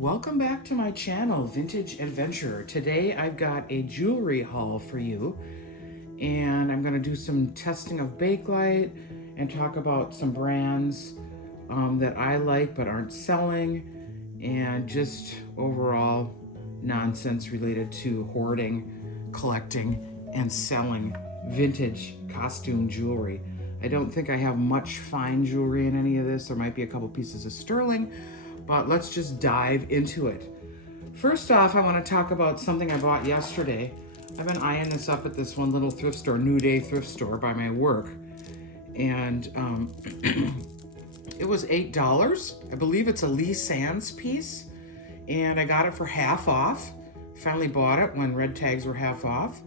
Welcome back to my channel, Vintage Adventurer. Today I've got a jewelry haul for you, and I'm going to do some testing of Bakelite and talk about some brands that I like but aren't selling, and just overall nonsense related to hoarding, collecting, and selling vintage costume jewelry. I don't think I have much fine jewelry in any of this. There might be a couple pieces of sterling, but let's just dive into it. First off, I want to talk about something I bought yesterday. I've been eyeing this up at this one little thrift store, New Day thrift store by my work, and it was $8. I believe it's a Lee Sands piece, and I got it for half off. Finally bought it when red tags were half off.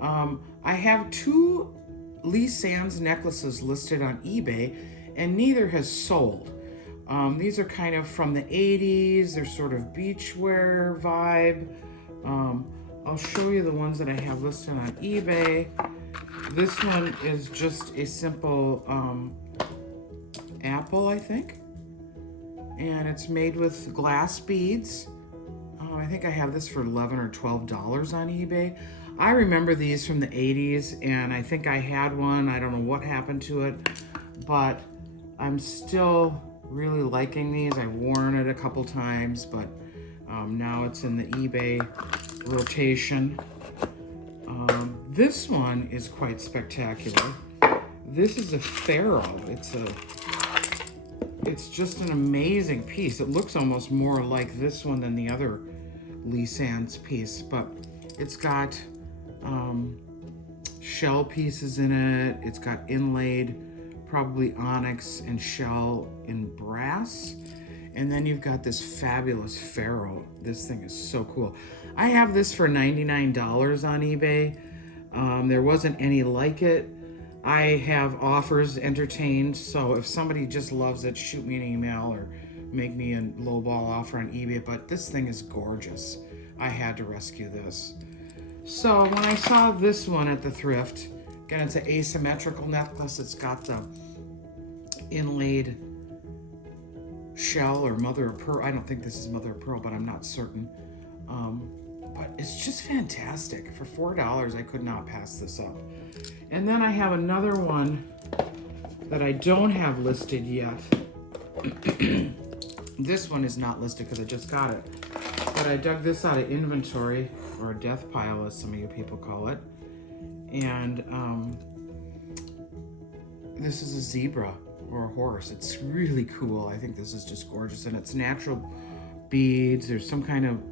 I have two Lee Sands necklaces listed on eBay, and neither has sold. These are kind of from the 80s. They're sort of beachwear vibe. I'll show you the ones that I have listed on eBay. This one is just a simple apple, I think. And it's made with glass beads. I think I have this for $11 or $12 on eBay. I remember these from the 80s, and I think I had one. I don't know what happened to it, but I'm still really liking these. I've worn it a couple times, but now it's in the eBay rotation. This one is quite spectacular. This is a ferrule. It's just an amazing piece. It looks almost more like this one than the other Lee Sands piece, but it's got shell pieces in it. It's got inlaid, probably onyx and shell in brass. And then you've got this fabulous ferrule. This thing is so cool. I have this for $99 on eBay. There wasn't any like it. I have offers entertained, so if somebody just loves it, shoot me an email or make me a lowball offer on eBay, but this thing is gorgeous. I had to rescue this. So when I saw this one at the thrift, again, it's an asymmetrical necklace. It's got the inlaid shell or mother of pearl. I don't think this is mother of pearl, but I'm not certain. But it's just fantastic. For $4, I could not pass this up. And then I have another one that I don't have listed yet. This one is not listed because I just got it. But I dug this out of inventory, or a death pile, as some of you people call it. And this is a zebra or a horse. It's really cool. I think this is just gorgeous. And it's natural beads. There's some kind of,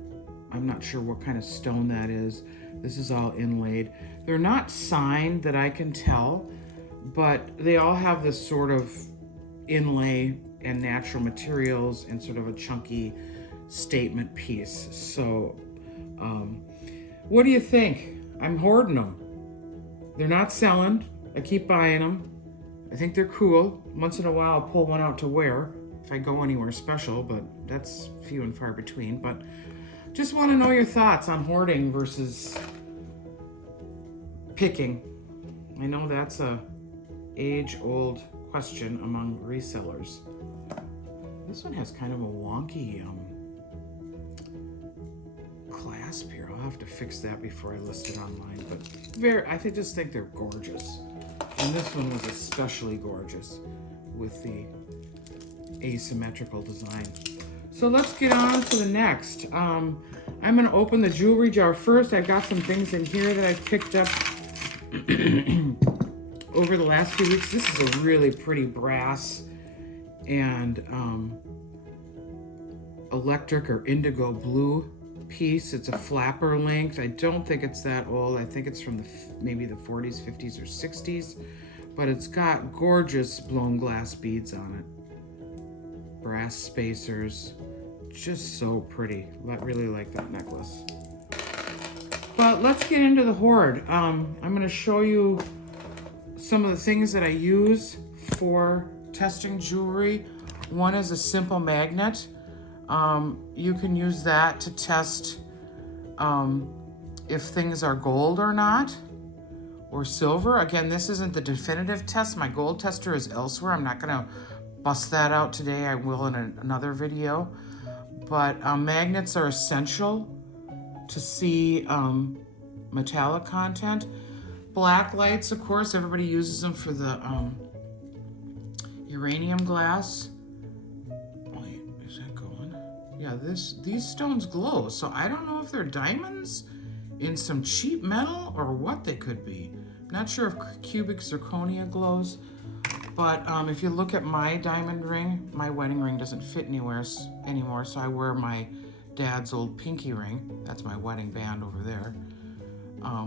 I'm not sure what kind of stone that is. This is all inlaid. They're not signed that I can tell, but they all have this sort of inlay and natural materials and sort of a chunky statement piece. So what do you think? I'm hoarding them. They're not selling. I keep buying them. I think they're cool. Once in a while I'll pull one out to wear if I go anywhere special, but that's few and far between. But just want to know your thoughts on hoarding versus picking. I know that's a age-old question among resellers. This one has kind of a wonky clasp here. I'll have to fix that before I list it online. But I just think they're gorgeous. And this one was especially gorgeous with the asymmetrical design. So let's get on to the next. I'm going to open the jewelry jar first. I've got some things in here that I've picked up over the last few weeks. This is a really pretty brass and electric or indigo blue piece. It's a flapper length. I don't think it's that old. I think it's from maybe the 40s, 50s, or 60s, but it's got gorgeous blown glass beads on it. Brass spacers, just so pretty. I really like that necklace. But let's get into the hoard. I'm going to show you some of the things that I use for testing jewelry. One is a simple magnet. You can use that to test if things are gold or not, or silver. Again, this isn't the definitive test. My gold tester is elsewhere. I'm not going to bust that out today. I will in another video. But magnets are essential to see metallic content. Black lights, of course, everybody uses them for the uranium glass. Wait, is that going? Yeah, these stones glow, so I don't know if they're diamonds in some cheap metal or what they could be. Not sure if cubic zirconia glows, but if you look at my diamond ring, my wedding ring doesn't fit anywhere anymore, so I wear my dad's old pinky ring. That's my wedding band over there.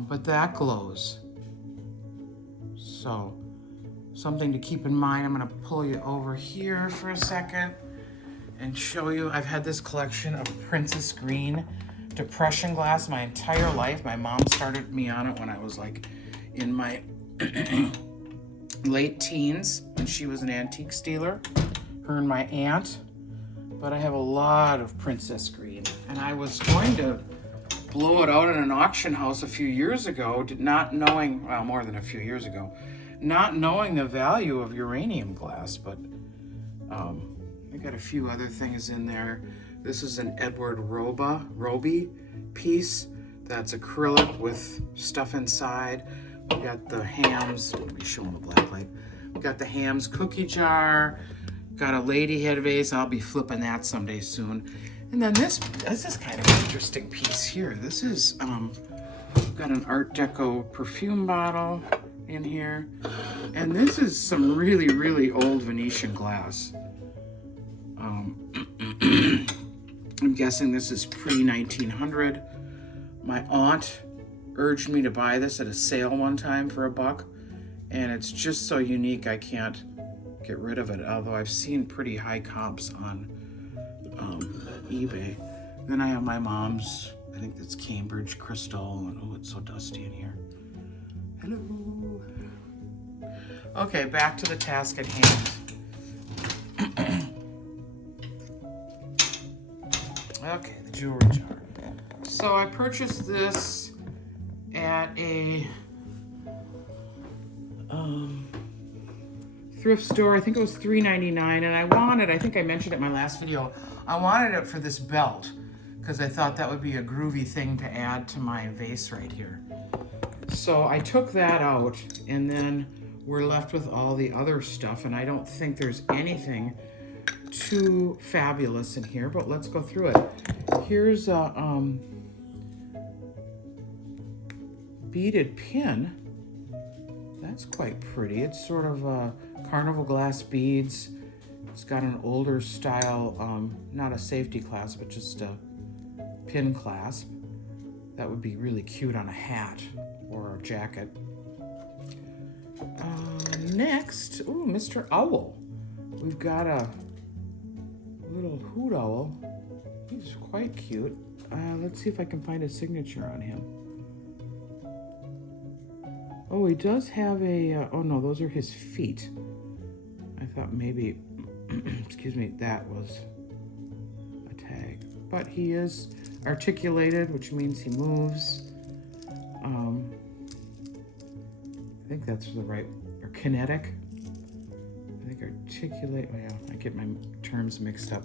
But that glows. So, something to keep in mind. I'm gonna pull you over here for a second and show you. I've had this collection of Princess Green depression glass my entire life. My mom started me on it when I was like in my late teens, when she was an antiques dealer, her and my aunt. But I have a lot of Princess Green, and I was going to blow it out in an auction house a few years ago, not knowing, well, more than a few years ago, not knowing the value of uranium glass, but I got a few other things in there. This is an Edward Roby piece that's acrylic with stuff inside. We got the Hams, let me show them a black light. We got the Hams cookie jar, got a lady head vase. I'll be flipping that someday soon. And then this is kind of an interesting piece here. This is, got an Art Deco perfume bottle in here. And this is some really, really old Venetian glass. I'm guessing this is pre-1900. My aunt urged me to buy this at a sale one time for $1, and it's just so unique I can't get rid of it, although I've seen pretty high comps on eBay. Then I have my mom's, I think that's Cambridge crystal, and oh, it's so dusty in here. Hello. Okay, back to the task at hand. Okay, the jewelry jar. So I purchased this at a thrift store. I think it was $3.99, and I think I mentioned it in my last video, I wanted it for this belt because I thought that would be a groovy thing to add to my vase right here. So I took that out, and then we're left with all the other stuff, and I don't think there's anything too fabulous in here, but let's go through it. Here's a beaded pin. That's quite pretty. It's sort of carnival glass beads. It's got an older style, not a safety clasp, but just a pin clasp. That would be really cute on a hat or a jacket. Next, ooh, Mr. Owl. We've got a little hoot owl. He's quite cute. Let's see if I can find a signature on him. Oh, he does have a, oh no, those are his feet. I thought maybe, excuse me, that was a tag. But he is articulated, which means he moves. I think that's the right, or kinetic. I think articulate, well, I get my terms mixed up.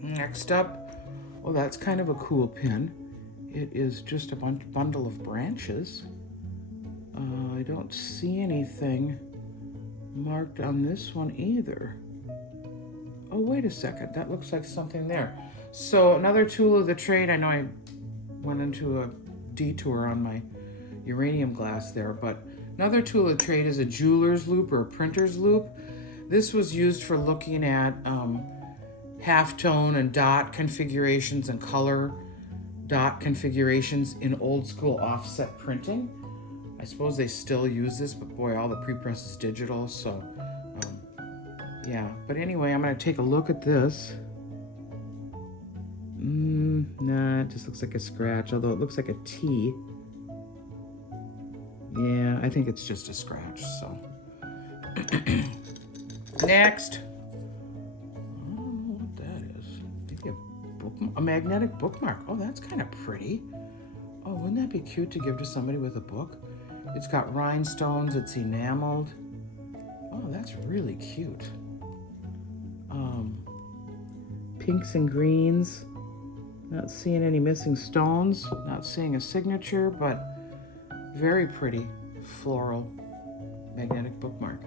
Next up, well, that's kind of a cool pin. It is just a bundle of branches. I don't see anything marked on this one either. Oh, wait a second, that looks like something there. So another tool of the trade, I know I went into a detour on my uranium glass there, but another tool of the trade is a jeweler's loop or a printer's loop. This was used for looking at halftone and dot configurations and color dot configurations in old school offset printing. I suppose they still use this, but boy, all the prepress is digital, so yeah. But anyway, I'm gonna take a look at this. Nah, it just looks like a scratch, although it looks like a T. Yeah, I think it's just a scratch, so. Next. I don't know what that is. Maybe a magnetic bookmark. Oh, that's kind of pretty. Oh, wouldn't that be cute to give to somebody with a book? It's got rhinestones, it's enameled. Oh, that's really cute. pinks and greens. Not seeing any missing stones, not seeing a signature, but very pretty floral magnetic bookmark.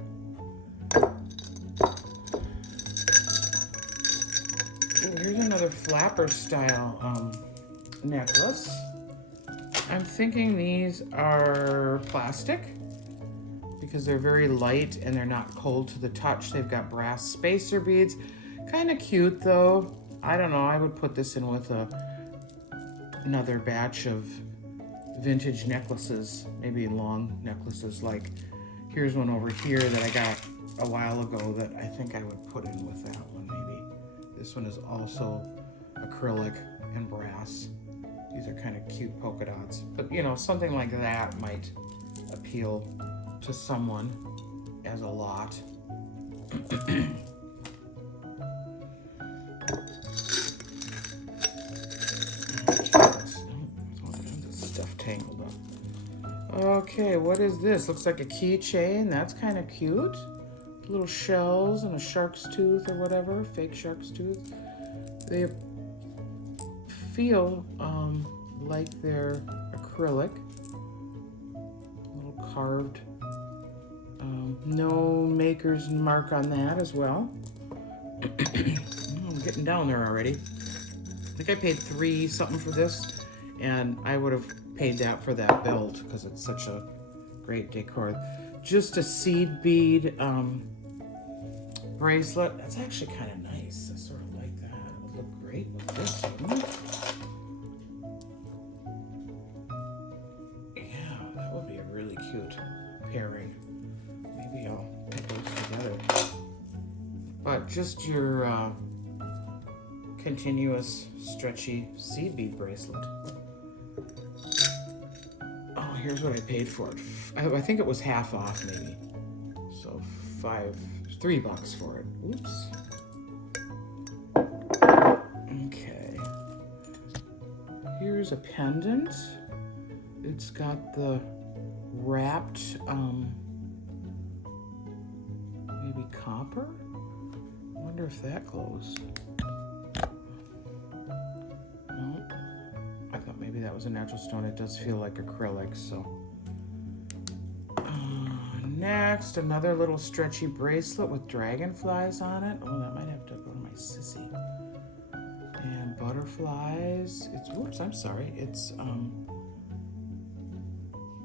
Ooh, here's another flapper style necklace. I'm thinking these are plastic because they're very light and they're not cold to the touch. They've got brass spacer beads. Kind of cute though. I don't know, I would put this in with another batch of vintage necklaces, maybe long necklaces. Like here's one over here that I got a while ago that I think I would put in with that one maybe. This one is also acrylic and brass. These are kind of cute polka dots, but you know, something like that might appeal to someone as a lot. Stuff tangled up. Okay, what is this? Looks like a keychain. That's kind of cute. Little shells and a shark's tooth or whatever, fake shark's tooth. They feel like they're acrylic. Little carved. No maker's mark on that as well. I'm getting down there already. I think I paid $3 something for this, and I would have paid that for that build because it's such a great decor. Just a seed bead bracelet. That's actually kind of nice. I sort of like that. It would look great with this one. Yeah, that would be a really cute pairing. Maybe I'll put those together. But just your continuous stretchy seed bead bracelet. Oh, here's what I paid for it. I think it was half off maybe. So $3 for it. Oops. Okay. Here's a pendant. It's got the wrapped, maybe copper? I wonder if that glows. No. I thought maybe that was a natural stone. It does feel like acrylic, so. Next, another little stretchy bracelet with dragonflies on it. Oh, that might have to go to my sissy. And butterflies. Whoops, I'm sorry.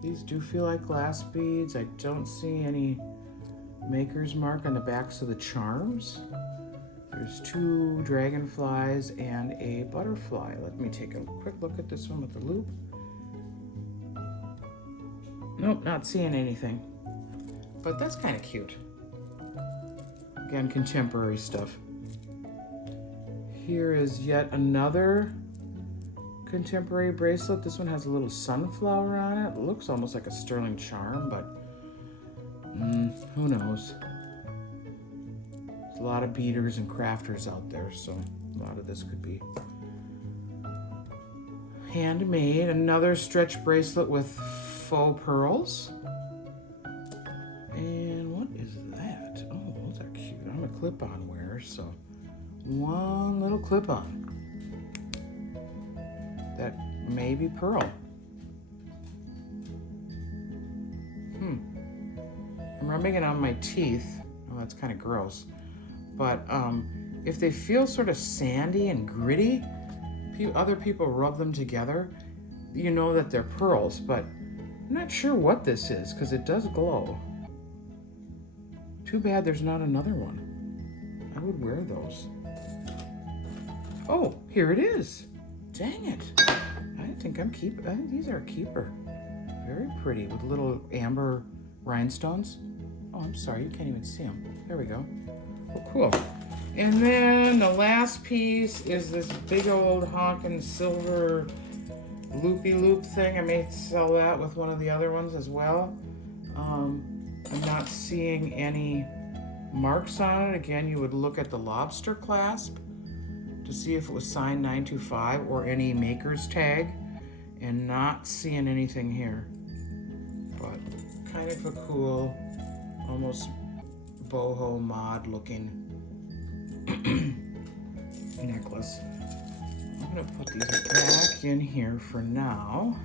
These do feel like glass beads. I don't see any maker's mark on the backs of the charms. There's 2 dragonflies and a butterfly. Let me take a quick look at this one with the loop. Nope, not seeing anything. But that's kind of cute. Again, contemporary stuff. Here is yet another contemporary bracelet. This one has a little sunflower on it. It looks almost like a sterling charm, but who knows? There's a lot of beaders and crafters out there, so a lot of this could be handmade. Another stretch bracelet with faux pearls. And what is that? Oh, those are cute. I'm a clip-on wearer, so one little clip-on. That may be pearl. I'm rubbing it on my teeth. Oh, that's kind of gross. But if they feel sort of sandy and gritty, other people rub them together, you know that they're pearls, but I'm not sure what this is because it does glow. Too bad there's not another one. I would wear those. Oh, here it is. Dang it. I think I think these are a keeper. Very pretty with little amber rhinestones. Oh, I'm sorry, you can't even see them. There we go. Oh, cool. And then the last piece is this big old honkin' silver loopy-loop thing. I may sell that with one of the other ones as well. I'm not seeing any marks on it. Again, you would look at the lobster clasp to see if it was signed 925 or any maker's tag, and not seeing anything here. But kind of a cool, almost boho mod looking necklace. I'm gonna put these back in here for now.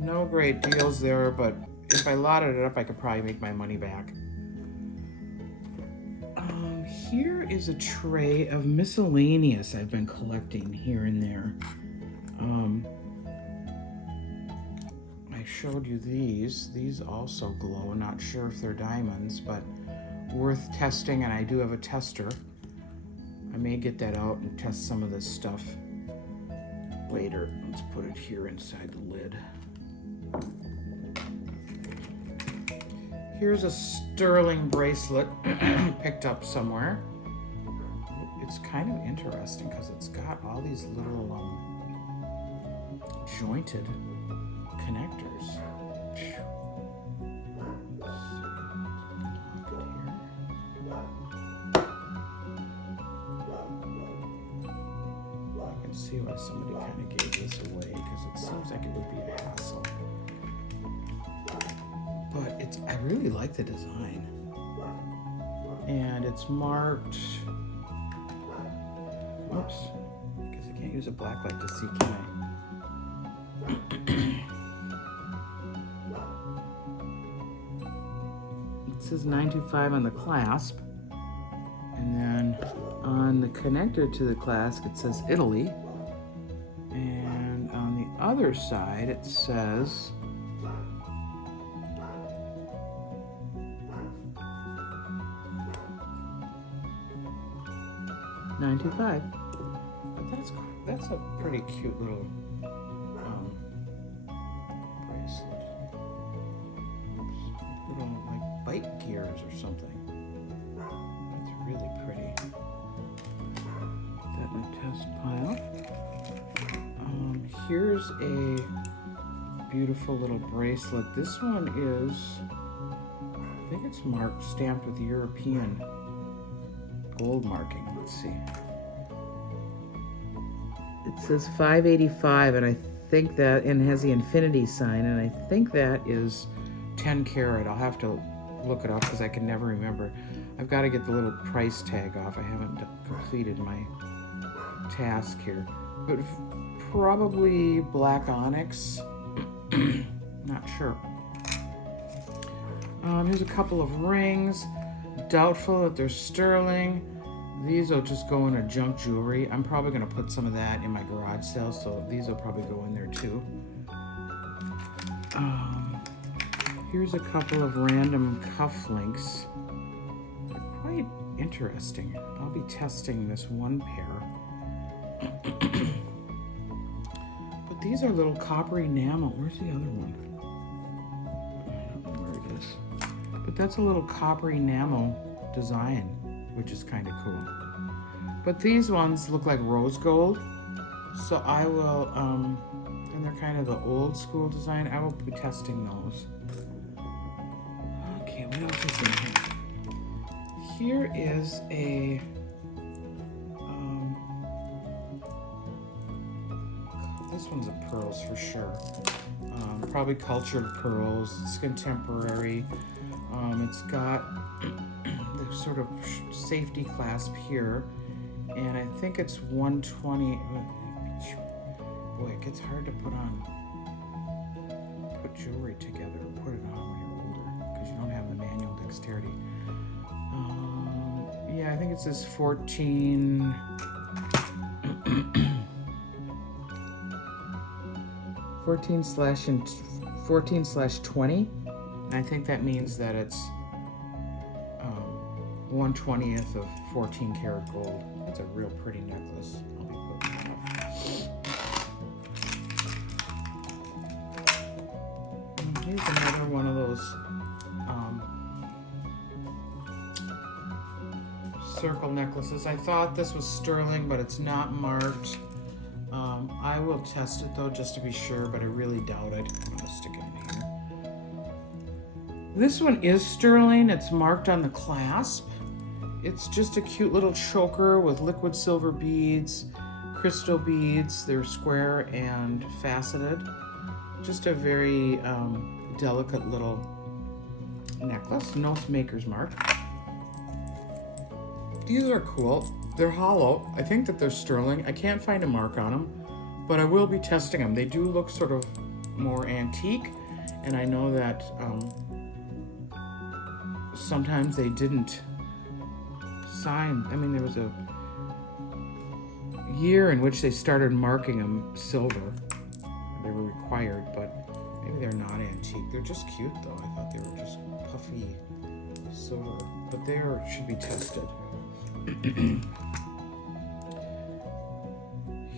No great deals there, but if I lotted it up, I could probably make my money back. Here is a tray of miscellaneous I've been collecting here and there. I showed you these. These also glow. Not sure if they're diamonds, but worth testing, and I do have a tester. I may get that out and test some of this stuff later. Let's put it here inside the lid. Here's a sterling bracelet picked up somewhere. It's kind of interesting because it's got all these little jointed connectors. I can see why somebody kind of gave this away because it seems like it would be a hassle. But I really like the design. And it's marked, oops, because I can't use a black light to see, can I? It says 925 on the clasp. And then on the connector to the clasp, it says Italy. And on the other side, it says $925. That's a pretty cute little bracelet. Oops. Little like bike gears or something. That's really pretty. Put that in the test pile. Here's a beautiful little bracelet. This one is, I think it's marked, stamped with European gold marking. Let's see. It says 585, and I think that, and has the infinity sign, and I think that is 10 karat. I'll have to look it up because I can never remember. I've got to get the little price tag off. I haven't completed my task here. But probably black onyx. Not sure. Here's a couple of rings. Doubtful that they're sterling. These will just go in a junk jewelry. I'm probably going to put some of that in my garage sale, so these will probably go in there too. Here's a couple of random cufflinks. They're quite interesting. I'll be testing this one pair. But these are little copper enamel. Where's the other one? I don't know where it is. But that's a little copper enamel design, which is kind of cool. But these ones look like rose gold. So I will, and they're kind of the old school design. I will be testing those. Okay, what else is in here? Here is a, this one's a pearls for sure. Probably cultured pearls. It's contemporary. It's got the sort of safety clasp here, and I think it's 120. Boy, it gets hard to put jewelry together or put it on when you're older because you don't have the manual dexterity. Yeah, I think it says 14. 14/20. I think that means that it's 1/20th of 14 karat gold. That's a real pretty necklace. I'll be putting that up. And here's another one of those circle necklaces. I thought this was sterling, but it's not marked. I will test it though, just to be sure, but I really doubt it. I'm gonna stick it in here. This one is sterling. It's marked on the clasp. It's just a cute little choker with liquid silver beads, crystal beads. They're square and faceted. Just a very delicate little necklace. No maker's mark. These are cool. They're hollow. I think that they're sterling. I can't find a mark on them, but I will be testing them. They do look sort of more antique, and I know that sometimes they didn't sign. I mean, there was a year in which they started marking them silver. They were required, but maybe they're not antique. They're just cute, though. I thought they were just puffy silver, but they should be tested.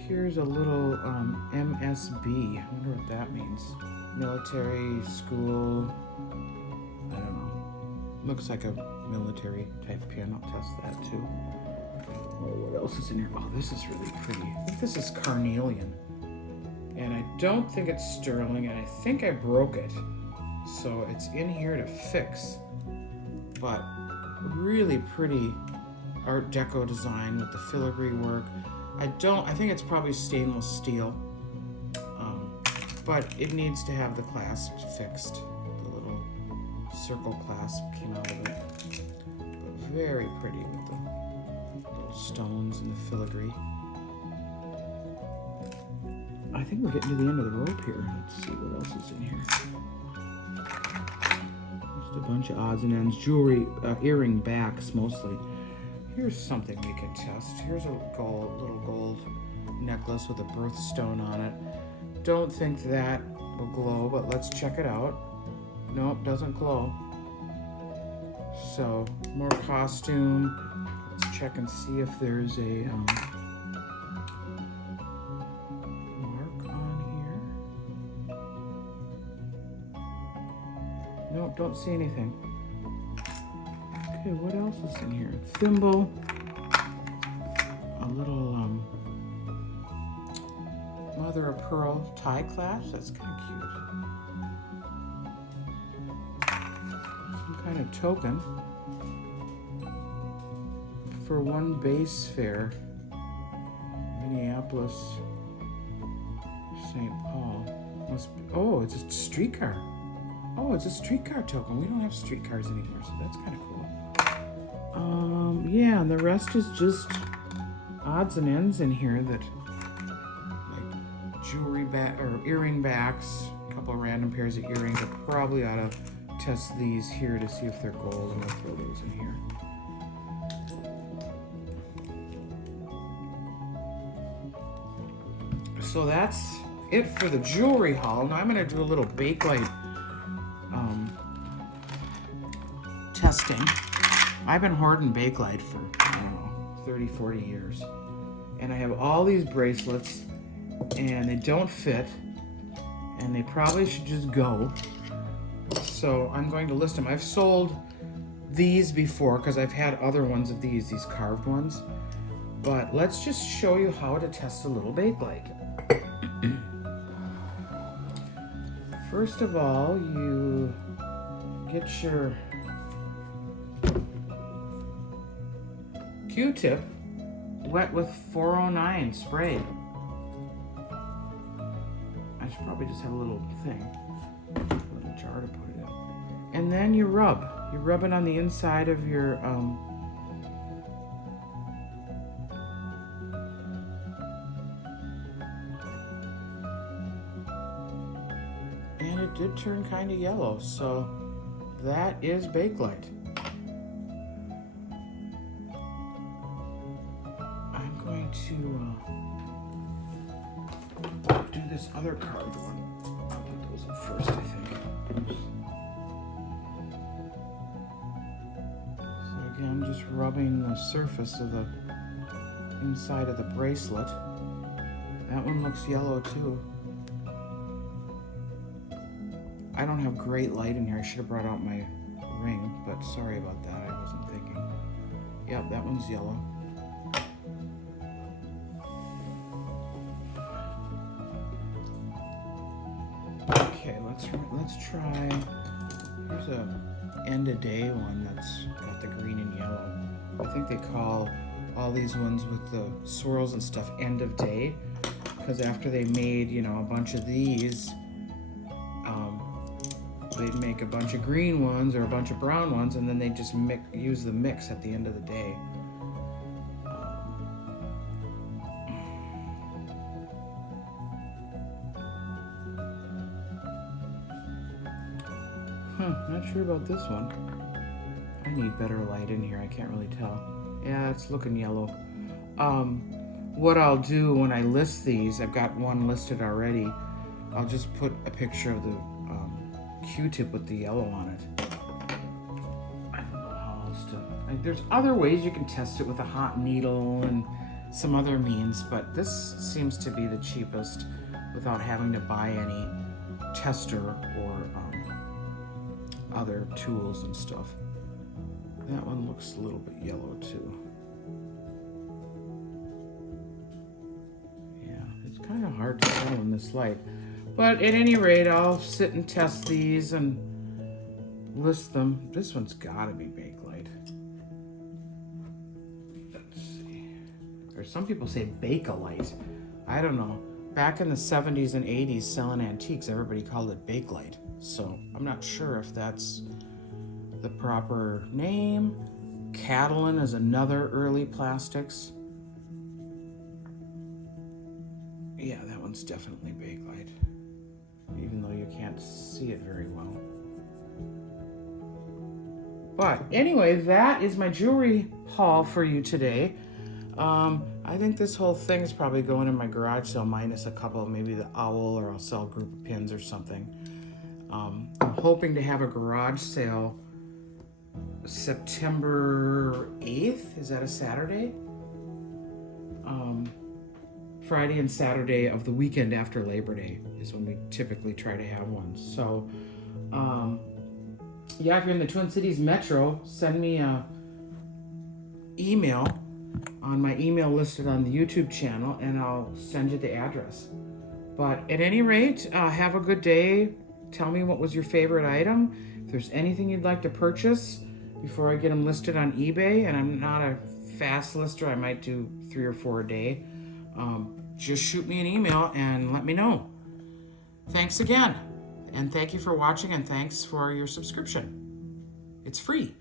Here's a little MSB. I wonder what that means. Military, school, I don't know. Looks like a military type pin. I'll test that too. Oh, what else is in here? Oh, this is really pretty. I think this is carnelian. And I don't think it's sterling, and I think I broke it. So it's in here to fix. But really pretty Art Deco design with the filigree work. I think it's probably stainless steel, but it needs to have the clasp fixed. The little circle clasp came out of it. But very pretty with the little stones and the filigree. I think we're getting to the end of the rope here. Let's see what else is in here. Just a bunch of odds and ends. Jewelry, earring backs mostly. Here's something we can test. Here's a little gold necklace with a birthstone on it. Don't think that will glow, but let's check it out. Nope, doesn't glow. So, more costume. Let's check and see if there's a mark on here. Nope, don't see anything. Okay, what else is in here? Thimble, a little mother of pearl tie clasp. That's kind of cute. Some kind of token for one base fare, Minneapolis, St. Paul. Must be, oh, it's a streetcar. Oh, it's a streetcar token. We don't have streetcars anymore, so that's kind of cool. Yeah, and the rest is just odds and ends in here that, like jewelry or earring backs, a couple of random pairs of earrings. I probably ought to test these here to see if they're gold, and we'll throw those in here. So that's it for the jewelry haul. Now I'm going to do a little Bakelite testing. I've been hoarding Bakelite for, I don't know, 30, 40 years. And I have all these bracelets, and they don't fit, and they probably should just go. So I'm going to list them. I've sold these before because I've had other ones of these carved ones. But let's just show you how to test a little Bakelite. First of all, you get your Q-tip wet with 409 spray. I should probably just have a little thing, a little jar to put it in. And then you rub. You rub it on the inside of your and it did turn kind of yellow, so that is Bakelite. I'm going to do this other carved one. I'll put those in first, I think. So again, just rubbing the surface of the inside of the bracelet. That one looks yellow too. I don't have great light in here. I should have brought out my ring, but sorry about that. I wasn't thinking. Yep, that one's yellow. Okay, let's try. Here's a end of day one that's got the green and yellow. I think they call all these ones with the swirls and stuff end of day, because after they made, you know, a bunch of these, they'd make a bunch of green ones or a bunch of brown ones, and then they just use the mix at the end of the day. Not sure about this one. I need better light in here. I can't really tell. Yeah, it's looking yellow. What I'll do when I list these, I've got one listed already. I'll just put a picture of the Q-tip with the yellow on it. I don't know how else to. There's other ways you can test it with a hot needle and some other means, but this seems to be the cheapest without having to buy any tester or other tools and stuff. That one looks a little bit yellow too. Yeah, it's kind of hard to tell in this light. But at any rate, I'll sit and test these and list them. This one's gotta be Bakelite. Let's see. Or some people say Bakelite. I don't know. Back in the 70s and 80s selling antiques, everybody called it Bakelite. So I'm not sure if that's the proper name. Catalin is another early plastics. Yeah, that one's definitely Bakelite, even though you can't see it very well. But anyway, that is my jewelry haul for you today. I think this whole thing is probably going in my garage sale minus a couple, maybe the owl, or I'll sell a group of pins or something. I'm hoping to have a garage sale September 8th. Is that a Saturday? Friday and Saturday of the weekend after Labor Day is when we typically try to have one. So, yeah, if you're in the Twin Cities Metro, send me a email on my email listed on the YouTube channel, and I'll send you the address. But at any rate, have a good day. Tell me what was your favorite item. If there's anything you'd like to purchase before I get them listed on eBay, and I'm not a fast lister, I might do 3 or 4 a day. Just shoot me an email and let me know. Thanks again. And thank you for watching, and thanks for your subscription. It's free.